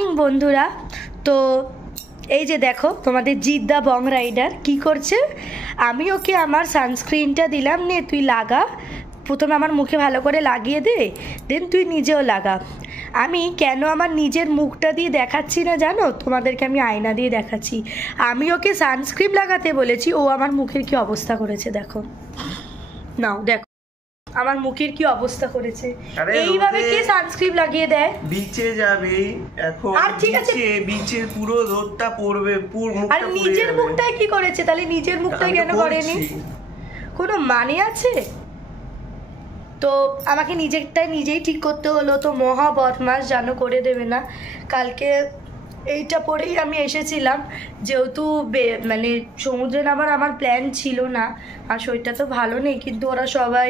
Morning বন্ধুরা। তো এই যে দেখো তোমাদের জিদ্দা বং রাইডার কি করছে, আমি ওকে আমার সানস্ক্রিনটা দিলাম, নে তুই লাগা, প্রথমে আমার মুখে ভালো করে লাগিয়ে দে, দেন তুই নিজেও লাগা। আমি কেন আমার নিজের মুখটা দিয়ে দেখাচ্ছি না জানো, তোমাদেরকে আমি আয়না দিয়ে দেখাচ্ছি। আমি ওকে সানস্ক্রিন লাগাতে বলেছি, ও আমার মুখের কি অবস্থা করেছে দেখো, নাও দেখো আমার মুখের কি অবস্থা করেছে। এইভাবে কে সানস্ক্রিন লাগিয়ে দেয়? বিচে যাবে এখন, আর ঠিক আছে বিচের পুরো রোদটা পড়বে, পুরো মুখটা আর নিজের মুখটাই কি করেছে তাহলে, নিজের মুখটাই কেন করেনি? কোনো মানে আছে? তো আমাকে নিজেরটাই নিজেই ঠিক করতে হলো, তো মহা বদমাস জানো, করে দেবে না। কালকে এইটা পরেই আমি এসেছিলাম, যেহেতু মানে সমুদ্রে নামার আমার প্ল্যান ছিল না, আর শরীরটা তো ভালো নেই, কিন্তু ওরা সবাই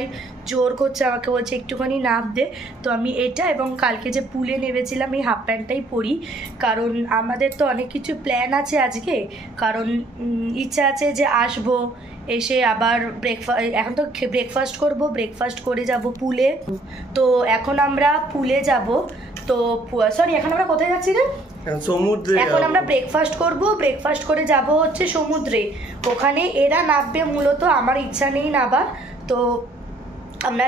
জোর করছে আমাকে, বলছে একটুখানি নাপ দে। তো আমি এটা এবং কালকে যে পুলে নেমেছিলাম এই হাফ প্যান্টটাই পরি, কারণ আমাদের তো অনেক কিছু প্ল্যান আছে আজকে। কারণ ইচ্ছা আছে যে আসবো, এসে আবার এখন তো ব্রেকফাস্ট করব, ব্রেকফাস্ট করে যাব পুলে। তো এখন আমরা পুলে যাব, তো সরি এখন আমরা কোথায় যাচ্ছি রে? সমুদ্রে। এখন আমরা ব্রেকফাস্ট করব, ব্রেকফাস্ট করে যাব হচ্ছে সমুদ্রে, ওখানে এরা নামবে, মূলত আমার ইচ্ছা নেই নাবার। তো আমরা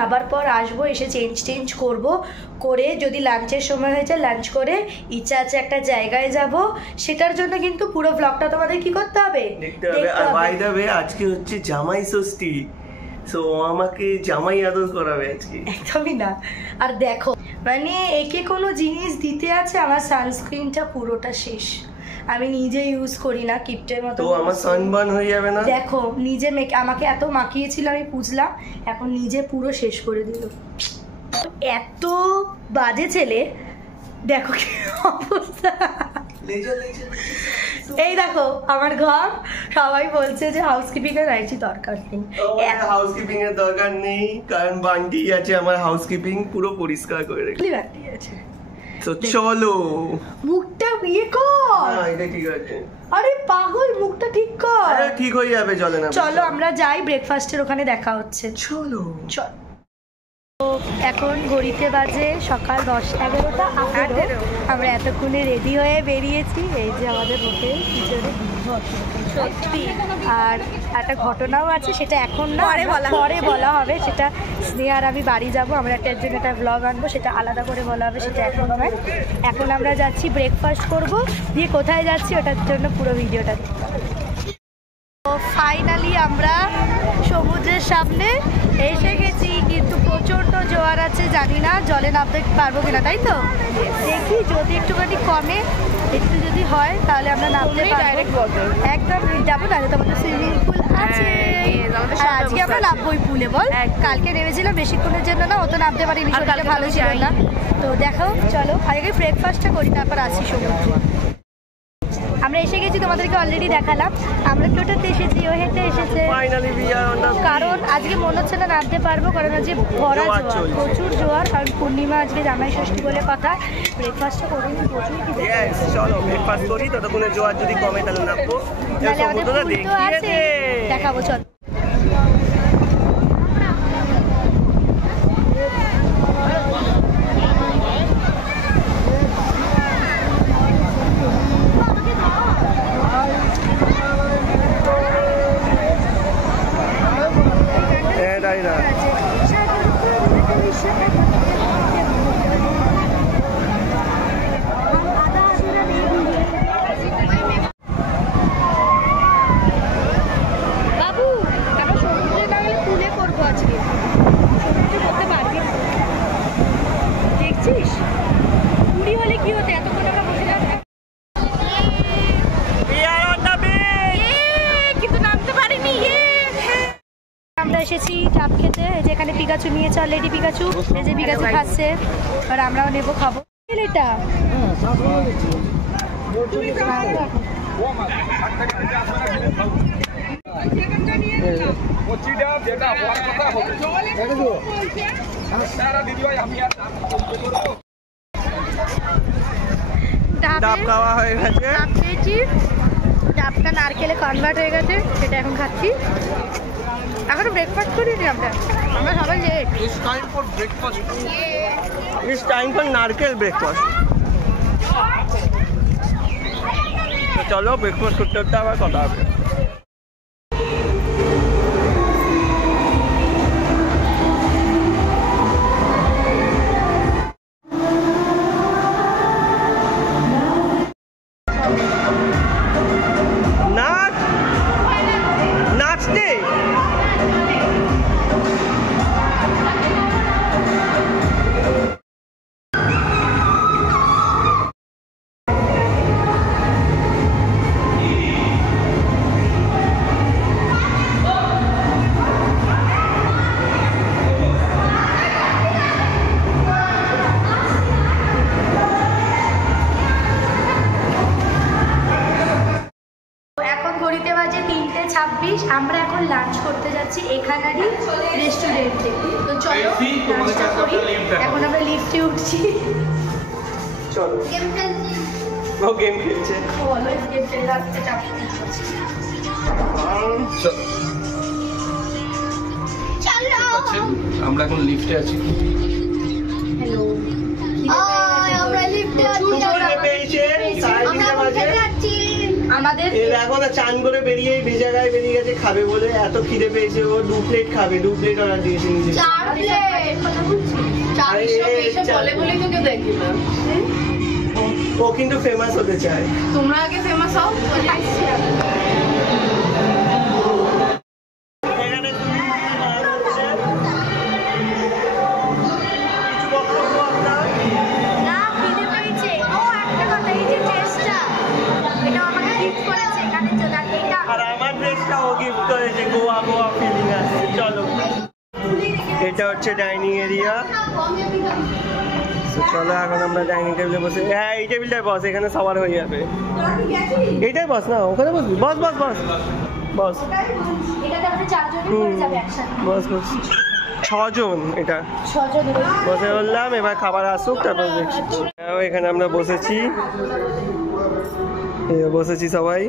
নাবার পর আসবো, এসে চেঞ্জ করব, করে যদি লাঞ্চের সময় হয়েছে লাঞ্চ করে ইচ্ছা আছে একটা জায়গায় যাব, সেটার জন্য কিন্তু পুরো ব্লগটা তোমাদের কি করতে হবে, দেখতে হবে। আর বাই দ্য ওয়ে আজকে হচ্ছে জামাই ষষ্ঠী, সো আমাকে জামাই আদর করাবে আজকে। একদমই না। আর দেখো মানে একে কোনো জিনিস দিতে আছে, আমার সানস্ক্রিনটা পুরোটা শেষ, আমি নিজে ইউজ করি না, কিপটের মতো। তো আমার সানবার্ন হয়ে যাবে না? দেখো নিজে আমাকে এত মাখিয়েছিল, আমি পুজলাম, এখন নিজে পুরো শেষ করে দিল। এত বাজে ছেলে, দেখো কি অবস্থা। এই দেখো আমার ঘর, সবাই বলছে যে হাউসকিপিং এর রাইটি দরকার নেই, হাউসকিপিং এর দরকার নেই, কারণ বান্টি আছে আমার হাউসকিপিং পুরো পরিষ্কার করে রেখে। বান্টি আছে, তো চলো মুখটা বিয়ে কর। না এটা ঠিক আছে। আরে পাগল, মুখটা ঠিক কর। আরে ঠিক হয়ে যাবে, চলে না। চলো আমরা যাই, ব্রেকফাস্টের ওখানে দেখা হচ্ছে। চলো চল। এখন ঘড়িতে বাজে সকাল 10-11টা, আমরা এতক্ষণে রেডি হয়ে বেরিয়েছি। এই যে আমাদের হোটেল পিছনে, সত্যি। আর একটা ঘটনাও আছে, সেটা এখন না, পরে বলা হবে। সেটা স্নেহা আর আমি বাড়ি যাব, আমরা একটা জন্য একটা ব্লগ আনবো, সেটা আলাদা করে বলা হবে, সেটা এখন নয়। এখন আমরা যাচ্ছি ব্রেকফাস্ট করব, দিয়ে কোথায় যাচ্ছি ওটার জন্য পুরো ভিডিওটা দেখতে হবে। তো ফাইনালি আমরা সমুদ্রের সামনে এসে গেছি, কিন্তু প্রচণ্ড জোয়ার আছে, জানি না জলে নামতে পারবো কিনা, তাই তো দেখি যদি একটুখানি কমে, একটু যদি হয় তাহলে আমরা নামতে পারবো। একদম যাবো না, তোমাদের সুইমিং পুল আছে, আজকে আমরা নামবোই পুলে। বল, কালকে নেমেছিলাম বেশিক্ষণের জন্য না, অত নামতে পারিনি, শরীরটা ভালো ছিল না। তো দেখো চলো আগে ব্রেকফাস্টটা করি, তারপর আসি সমুদ্রে। আমরা এসে গেছি, তোমাদেরকে অলরেডি দেখালাম, আমরা টোটোতে এসেছি, ও হেঁটে এসেছে, কারণ আজকে মনে হচ্ছে না নামতে পারবো, কারণ আজকে ভরা জোয়ার, প্রচুর জোয়ার, কারণ পূর্ণিমা আজকে জামাই ষষ্ঠী বলে কথা। ব্রেকফাস্টটা করি, প্রচুর চলো ব্রেকফাস্ট করি, ততক্ষণে জোয়ার যদি কমে তাহলে নামবো, তাহলে আমাদের পুল তো আছে, দেখাবো চল। আমরা এসেছি ডাব খেতে, যেখানে পিকাচু নিয়েছে অলরেডি, পিকাচু এই যে পিকাচু খাচ্ছে, আর আমরাও নেবো, খাবো। এটা ডাব খাওয়া হয়ে গেছে, ডাব খেয়েছি, ডাবটা নারকেলে কনভার্ট হয়ে গেছে, সেটা এখন খাচ্ছি। এখনো ব্রেকফাস্ট করিনি আমরা সবাই লেট। It's time for breakfast. It's time for নারকেল ব্রেকফাস্ট। তো চলো ব্রেকফাস্ট করতে করতে আবার কথা হবে। নাচ নাচতে এখন ঘড়িতে বাজে 3:26। আমরা এখন লাঞ্চ করতে যাচ্ছি এখানেরই রেস্টুরেন্টে। তো চলো লাঞ্চটা করি। এখন আমরা লিফটে উঠছি। চলো ও গেম খেলছে। অলওয়েজ গেম খেলে আসতে চাপছি। আমরা এখন লিফটে আছি। হ্যালো, আমরা লিফটে আছি। আমাদের এখন চান করে বেরিয়ে ভেজা গায়ে বেরিয়ে গেছে খাবে বলে। এত খিদে পেয়েছে ও 2 প্লেট খাবে। 2 প্লেট অর্ডার দিয়েছে নিজে। 4 প্লেট কথা বলছি। বলে বলেই তোকে দেখি না। ও কিন্তু ফেমাস হতে চায়। তোমরা আগে ফেমাস হও। এখানে কিছু বক্তব্য আপনার? না, খিদে পেয়েছে। ও একটা কথা, এই যে ড্রেসটা এটা আমাকে গিফট করেছে এখানে চলে এইটা। আর আমার ড্রেসটা ও গিফট করেছে। গোয়া গোয়া ফিলিং আসছে। চলো এটা হচ্ছে ডাইনিং এরিয়া। চলো এখন আমরা ডাইনিং টেবিলে বসে। হ্যাঁ এই টেবিলটায় বস, এখানে সবার হয়ে যাবে। এইটাই বস না, ওখানে বসবি। বস বস বস বস। এটাতে আমরা 4 জনই পড়ে যাবে একসাথে। বস বস। 6 জন এটা 6 জন বসে বললাম। এবার খাবার আসুক তারপর দেখছি। এখানে আমরা বসেছি বসেছি সবাই।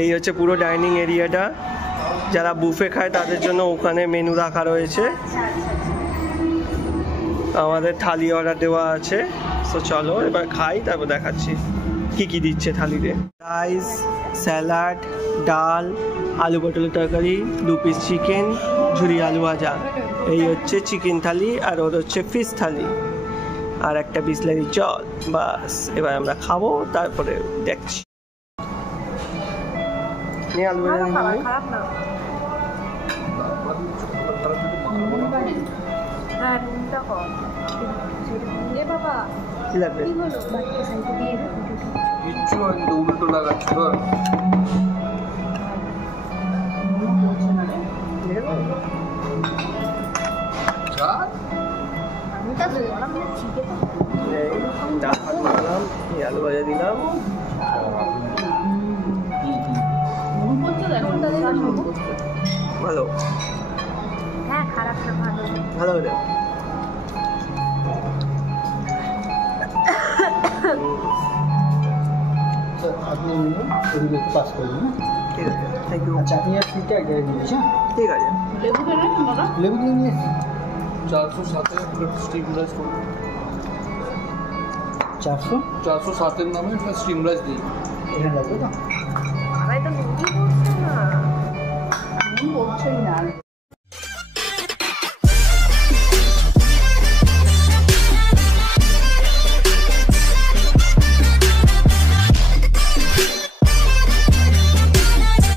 এই হচ্ছে পুরো ডাইনিং এরিয়াটা। যারা বুফে খায় তাদের জন্য ওখানে মেনু রাখা রয়েছে। আমাদের থালি অর্ডার দেওয়া আছে। তো চলো এবার খাই, তারপর দেখাচ্ছি কি কি দিচ্ছে থালিতে। রাইস, স্যালাড, ডাল, আলু পটলের তরকারি, 2 পিস চিকেন, ঝুরি আলু ভাজা। এই হচ্ছে চিকেন থালি। আর ওর হচ্ছে ফিশ থালি আর একটা বিসলারি জল। বাস এবার আমরা খাবো, তারপরে দেখছি। নিয়ে আলু ভাজা নিয়ে খারাপ না। হ্যাঁ, নুনটা কম। এ বাবা, কি লাগবে? কি হলো? বাচ্চা সাইকেল দিয়ে কিচ্ছু হয়নি, উল্টো লাগাচ্ছিল। আমি তো বললাম যে চিকেন ডাল ভাত বানালাম, এই আলু ভাজা দিলাম। ভালো হ্যাঁ, খারাপ না, ভালো। ভালো হলে আপনি একটু পাস করবেন। ঠিক আছে, থ্যাংক ইউ। চাটনি আর ফিরটা এক জায়গায় নিয়েছি। ঠিক আছে। লেবু দিয়ে নিয়ে এসছি। 407 প্লেট স্টিম রাইস করুন। 400 407 নামে একটা স্টিম রাইস দিই। এখানে লাগবে তো? ভাই তো নুনই পড়ছে না। পড়ছেই না।